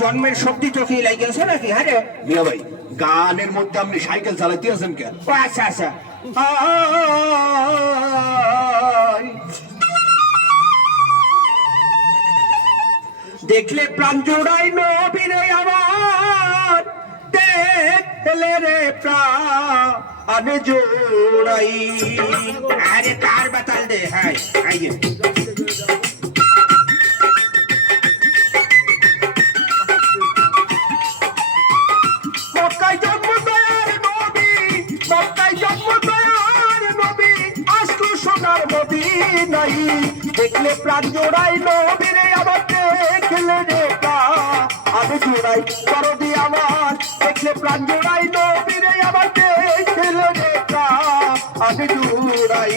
জন্মের শক্তি চোখে লাগিয়েছে নাকি? হ্যাঁ রে মিয়া ভাই গানের মধ্যে আপনি সাইকেল চালাতে আছেন কেন? আচ্ছা আচ্ছা। দেখলে প্রাণ জোড়াই নবীরে আমার দেখলে রে প্রাণ জোড়াই। আরে কার বাতাল দে। হ্যাঁ আইয়ে নবী নাই, দেখলে প্রাণ জোড়াই নবীরে আমার দেখলে রেখা আমি জোড়াই করবি আমার, দেখলে প্রাণ জোড়াই নবীরে আমার দেখলে রেখা আমি জোড়াই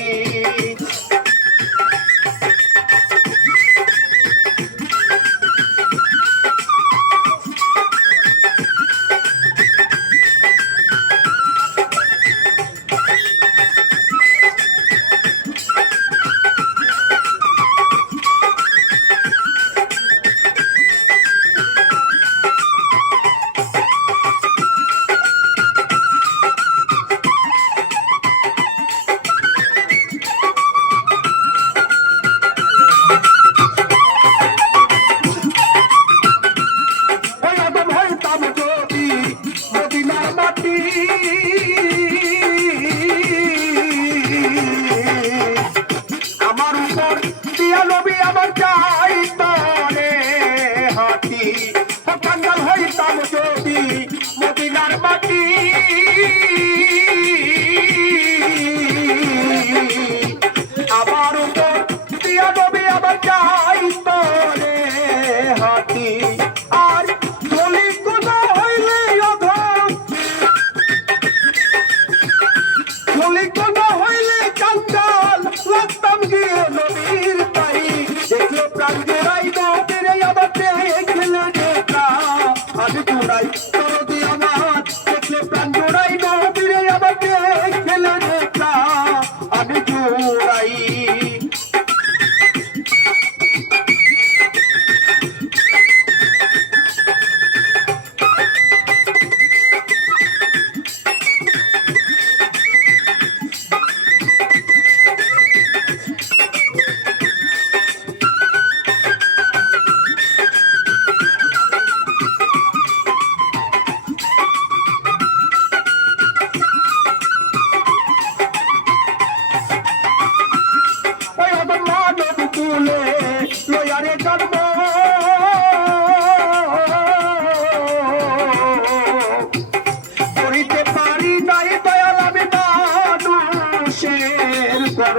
আমার উপর দিয়া নবী চাই তরে হাতি। কাঙ্গাল হইতাম যদি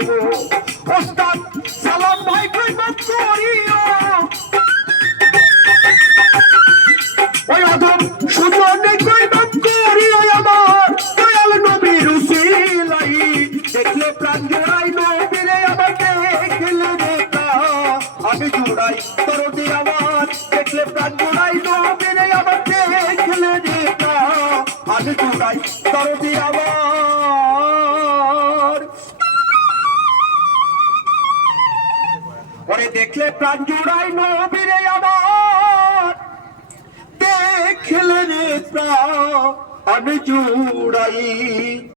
মানুষের ওস্তাদ সালাম ভাই কৈমত করিও। ওই অধম সুজনে কৈমত করিও আমার। দয়াল নবীর উসিলাই। দেখলে প্রাণ জোড়াই নবীরে আমার দেখলে দেখা আমি জোড়াই তরদি আমার। দেখলে প্রাণ জোড়াই নবীরে আমার দেখলে দেখা আমি জোড়াই তরদি দেখলে প্রাণ জুড়াই নবীরে আমার। দেখলে প্রাণ জোড়াই।